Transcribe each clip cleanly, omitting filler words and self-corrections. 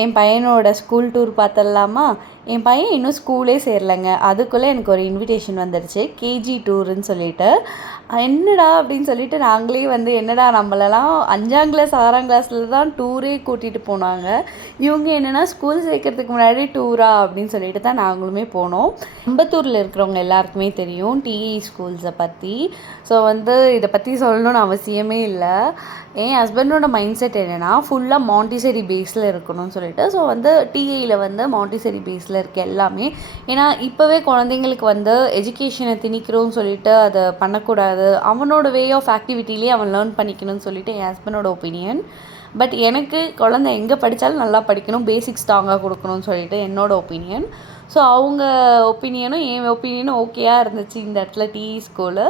என் பையனோட school tour பார்த்தரலாமா? என் பையன் இன்னும் ஸ்கூலே சேரலைங்க. அதுக்குள்ளே எனக்கு ஒரு இன்விடேஷன் வந்துடுச்சு, கேஜி டூருன்னு சொல்லிட்டு. என்னடா அப்படின்னு சொல்லிட்டு நாங்களே வந்து என்னடா நம்மளெல்லாம் 5ஆம் கிளாஸ் 6ஆம் கிளாஸில் தான் டூரே கூட்டிகிட்டு போனாங்க. இவங்க என்னென்னா ஸ்கூல் சேர்க்கறதுக்கு முன்னாடி டூரா அப்படின்னு சொல்லிட்டு தான் நாங்களுமே போனோம். அம்பத்தூரில் இருக்கிறவங்க எல்லாருக்குமே தெரியும் டிஇ ஸ்கூல்ஸை பற்றி. ஸோ வந்து இதை பற்றி சொல்லணும்னு அவசியமே இல்லை. என் ஹஸ்பண்டோட மைண்ட் செட் என்னென்னா ஃபுல்லாக மாண்டிசரி பேஸில் இருக்கணும்னு சொல்லிட்டு. ஸோ வந்து டிஏயில் வந்து மாண்டிசரி பேஸில் இருக்க எல்லாமே. ஏன்னா இப்போவே குழந்தைங்களுக்கு வந்து எஜுகேஷனை திணிக்கிறோன்னு சொல்லிட்டு அதை பண்ணக்கூடாது. அவனோட வே ஆஃப் ஆக்டிவிட்டிலேயே அவன் லேர்ன் பண்ணிக்கணும்னு சொல்லிட்டு என் ஹஸ்பண்டோட ஒப்பீனியன். பட் எனக்கு குழந்தை எங்கே படித்தாலும் நல்லா படிக்கணும், பேசிக் ஸ்ட்ராங்காக கொடுக்கணும்னு சொல்லிட்டு என்னோடய ஒப்பீனியன். ஸோ அவங்க ஒப்பீனியனும் என் ஒப்பீனியனும் ஓகேயாக இருந்துச்சு இந்த இடத்துல டிஇ ஸ்கூலு.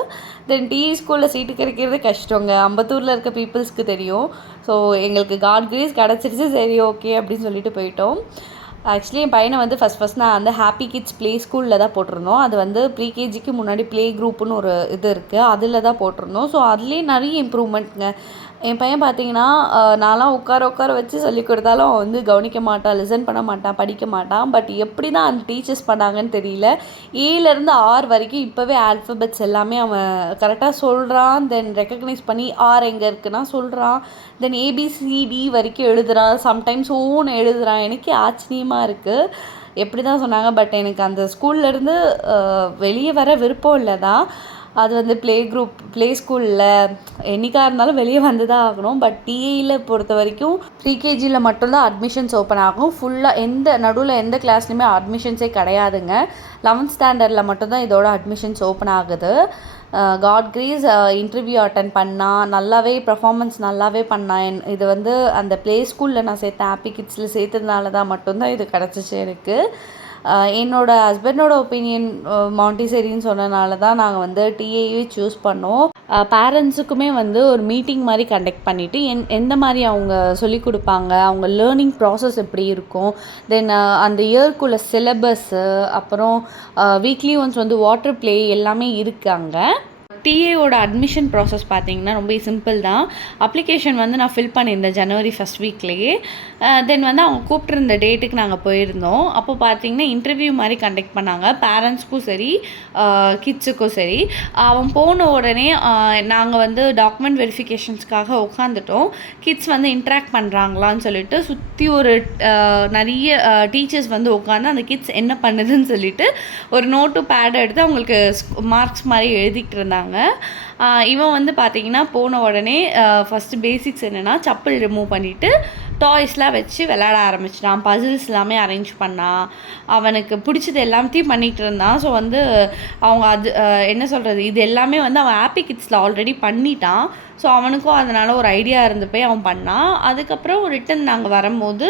தென் டிஇ ஸ்கூலில் சீட்டு கிடைக்கிறது கஷ்டங்க. அம்பத்தூரில் இருக்க பீப்புள்ஸ்க்கு தெரியும். ஸோ எங்களுக்கு காட் கிரேஸ் கிடச்சிருச்சு, சரி ஓகே அப்படின்னு சொல்லிட்டு போயிட்டோம். ஆக்சுவலி என் பையனை வந்து ஃபஸ்ட் நான் வந்து ஹாப்பி கிட்ஸ் ப்ளே ஸ்கூலில் தான் போட்டிருந்தோம். அது வந்து ப்ரீகேஜிக்கு முன்னாடி ப்ளே குரூப்புன்னு ஒரு இது இருக்குது, அதில் தான் போட்டிருந்தோம். ஸோ அதுலேயே நிறைய இம்ப்ரூவ்மெண்ட்டுங்க. என் பையன் பார்த்தீங்கன்னா நான்லாம் உட்கார வச்சு சொல்லிக் கொடுத்தாலும் அவன் வந்து கவனிக்க மாட்டான், லிசன் பண்ண மாட்டான், படிக்க மாட்டான். பட் எப்படி தான் அந்த டீச்சர்ஸ் பண்ணாங்கன்னு தெரியல. ஏலேருந்து ஆர் வரைக்கும் இப்போவே ஆல்ஃபபெட்ஸ் எல்லாமே அவன் கரெக்டாக சொல்கிறான். தென் ரெக்கக்னைஸ் பண்ணி ஆர் எங்கே இருக்குன்னா சொல்கிறான். தென் ஏபிசிடி வரைக்கும் எழுதுகிறான். சம்டைம்ஸ் ஓன்னு எழுதுகிறான். எனக்கு ஆச்சரியமாக இருக்குது. எப்படி தான் சொன்னாங்க. பட் எனக்கு அந்த ஸ்கூல்லேருந்து வெளியே வர விருப்பம் இல்லை தான். அது வந்து ப்ளே ஸ்கூலில் என்றைக்காக இருந்தாலும் வெளியே வந்து தான் ஆகணும். பட் டிஏயில் பொறுத்த வரைக்கும் ப்ரீகேஜியில் மட்டும்தான் அட்மிஷன்ஸ் ஓப்பன் ஆகும். ஃபுல்லாக நடுவில் எந்த கிளாஸ்லையுமே அட்மிஷன்ஸே கிடையாதுங்க. 11th ஸ்டாண்டர்டில் மட்டும்தான் இதோட அட்மிஷன்ஸ் ஓப்பன் ஆகுது. காட் கிரேஸ் இன்டர்வியூ அட்டன் பண்ணால் நல்லாவே பர்ஃபார்மன்ஸ் நல்லாவே பண்ணான். இது வந்து அந்த ப்ளே ஸ்கூலில் நான் சேர்த்தேன், ஹாப்பி கிட்ஸில் சேர்த்ததுனால தான் மட்டும்தான் இது கிடச்சிச்சு எனக்கு. என்னோடய ஹஸ்பண்டோட ஒப்பீனியன் மாண்டிசரின்னு சொன்னனால தான் நாங்கள் வந்து டிஏயே சூஸ் பண்ணோம். பேரண்ட்ஸுக்குமே வந்து ஒரு மீட்டிங் மாதிரி கண்டக்ட் பண்ணிவிட்டு எந்த மாதிரி அவங்க சொல்லிக் கொடுப்பாங்க, அவங்க லேர்னிங் ப்ராசஸ் எப்படி இருக்கும், தென் அந்த இயர்க்குள்ள சிலபஸ்ஸு, அப்புறம் வீக்லி ஒன்ஸ் வந்து வாட்டர் ப்ளே எல்லாமே இருக்காங்க. டிஏவோட அட்மிஷன் ப்ராசஸ் பார்த்திங்கன்னா ரொம்ப சிம்பிள் தான். அப்ளிகேஷன் வந்து நான் ஃபில் பண்ணியிருந்தேன் ஜனவரி ஃபஸ்ட் வீக்லேயே. தென் வந்து அவங்க கூப்பிட்ருந்த டேட்டுக்கு நாங்கள் போயிருந்தோம். அப்போ பார்த்திங்கன்னா இன்டர்வியூ மாதிரி கண்டக்ட் பண்ணாங்க, பேரண்ட்ஸ்க்கும் சரி கிட்ஸுக்கும் சரி. அவன் போன உடனே நாங்கள் வந்து டாக்குமெண்ட் வெரிஃபிகேஷன்ஸ்க்காக உட்காந்துட்டோம். கிட்ஸ் வந்து இன்ட்ராக்ட் பண்ணுறாங்களான்னு சொல்லிட்டு சுற்றி ஒரு நிறைய டீச்சர்ஸ் வந்து உட்காந்து அந்த கிட்ஸ் என்ன பண்ணுதுன்னு சொல்லிட்டு ஒரு நோட்டு பேடை எடுத்து அவங்களுக்கு மார்க்ஸ் மாதிரி எழுதிக்கிட்டு இருந்தாங்க. இவன் வந்து பார்த்தீங்கன்னா போன உடனே ஃபஸ்ட்டு பேசிக்ஸ் என்னென்னா செப்பல் ரிமூவ் பண்ணிவிட்டு டாய்ஸ்லாம் வச்சு விளையாட ஆரம்பிச்சிட்டான். பசில்ஸ் எல்லாமே அரேஞ்ச் பண்ணான். அவனுக்கு பிடிச்சது எல்லாத்தையும் பண்ணிகிட்டு இருந்தான். ஸோ வந்து அவங்க அது என்ன சொல்கிறது, இது எல்லாமே வந்து அவன் ஹாப்பி கிட்ஸில் ஆல்ரெடி பண்ணிட்டான். ஸோ அவனுக்கும் அதனால் ஒரு ஐடியா இருந்து போய் அவன் பண்ணான். அதுக்கப்புறம் ரிட்டன் நாங்கள் வரும்போது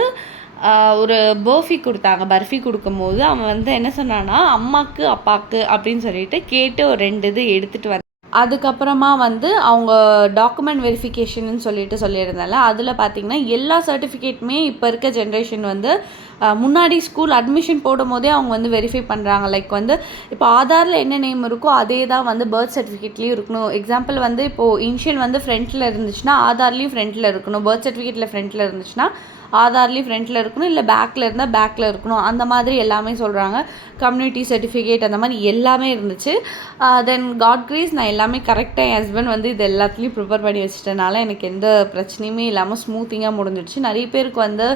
ஒரு பர்ஃபி கொடுக்கும்போது அவன் வந்து என்ன சொன்னான்னா அம்மாவுக்கு அப்பாவுக்கு அப்படின்னு சொல்லிட்டு கேட்டு ஒரு 2 இது எடுத்துகிட்டு அதுக்கப்புறமா வந்து அவங்க டாக்குமெண்ட் வெரிஃபிகேஷன்னு சொல்லியிருந்தால அதில் பார்த்திங்கன்னா எல்லா சர்டிஃபிகேட்டுமே இப்போ இருக்க ஜென்ரேஷன் வந்து முன்னாடி ஸ்கூல் அட்மிஷன் போடும் போதே அவங்க வந்து வெரிஃபை பண்ணுறாங்க. லைக் வந்து இப்போ ஆதாரில் என்ன நேம் இருக்கோ அதே தான் வந்து பர்த் சர்டிஃபிகேட்லேயும் இருக்கணும். எக்ஸாம்பிள் வந்து இப்போது இனிஷியல் வந்து ஃப்ரண்ட்டில் இருந்துச்சுன்னா ஆதார்லேயும் ஃப்ரண்ட்டில் இருக்கணும். பர்த் சர்டிஃபிகேட்டில் ஃப்ரண்ட்டில் இருந்துச்சுன்னா ஆதார்லேயும் ஃப்ரண்ட்டில் இருக்கணும், இல்லை பேக்கில் இருந்தால் பேக்கில் இருக்கணும். அந்த மாதிரி எல்லாமே சொல்கிறாங்க. கம்யூனிட்டி சர்டிஃபிகேட் அந்த மாதிரி எல்லாமே இருந்துச்சு. தென் காட் கிரேஸ் நான் எல்லாமே கரெக்டாக என் ஹஸ்பண்ட் வந்து இது எல்லாத்துலேயும் ப்ரிப்பேர் பண்ணி வச்சுட்டனால எனக்கு எந்த பிரச்சனையுமே இல்லாமல் ஸ்மூத்திங்காக முடிஞ்சிடுச்சு. நிறைய பேருக்கு வந்து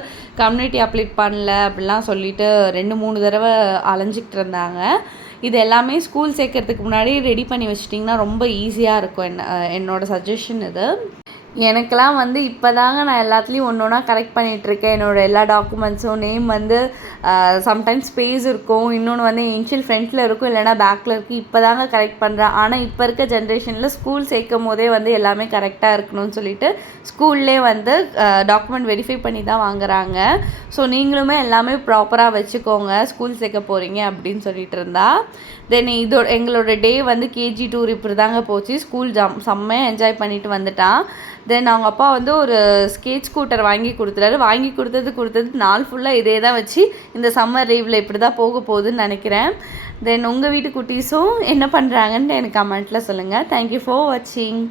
கம்யூனிட்டி அப்ளை பண்ணல அப்படிலாம் சொல்லிட்டு 2-3 தடவை அலைஞ்சிக்கிட்டு இருந்தாங்க. இது எல்லாமே ஸ்கூல் சேர்க்கறதுக்கு முன்னாடி ரெடி பண்ணி வச்சிட்டிங்கன்னா ரொம்ப ஈஸியாக இருக்கும். என்னோடய சஜஷன் இது. எனக்கெல்லாம் வந்து இப்போ தாங்க நான் எல்லாத்துலேயும் ஒன்று ஒன்றா கரெக்ட் பண்ணிகிட்ருக்கேன். என்னோடய எல்லா டாக்குமெண்ட்ஸும் நேம் வந்து சம்டைம்ஸ் ஸ்பேஸ் இருக்கும், இன்னொன்று வந்து இனிஷியல் ஃப்ரண்ட்டில் இருக்கும், இல்லைனா பேக்கில் இருக்கும். இப்போ தாங்க கரெக்ட் பண்ணுறேன். ஆனால் இப்போ இருக்க ஜென்ரேஷனில் ஸ்கூல் சேர்க்கும் போதே வந்து எல்லாமே கரெக்டாக இருக்கணும்னு சொல்லிட்டு ஸ்கூல்லே வந்து டாக்குமெண்ட் வெரிஃபை பண்ணி தான் வாங்குகிறாங்க. ஸோ நீங்களுமே எல்லாமே ப்ராப்பராக வச்சுக்கோங்க ஸ்கூல் சேர்க்க போகிறீங்க அப்படின்னு சொல்லிட்டு இருந்தா. தென் எங்களோட டே வந்து கேஜி டூர் இப்படி தாங்க போச்சு. ஸ்கூல் செம்மையாக என்ஜாய் பண்ணிட்டு வந்துட்டான். தென் அவங்க அப்பா வந்து ஒரு ஸ்கேட் ஸ்கூட்டர் வாங்கி கொடுத்துட்டாரு. வாங்கி கொடுத்தது நாள் ஃபுல்லாக இதே தான் வச்சு இந்த சம்மர் லீவில் இப்படி தான் போக போகுதுன்னு நினைக்கிறேன். தென் உங்கள் வீட்டு குட்டீஸும் என்ன பண்ணுறாங்கன்னு எனக்கு கமெண்ட்டில் சொல்லுங்கள். தேங்க்யூ ஃபார் வாட்சிங்.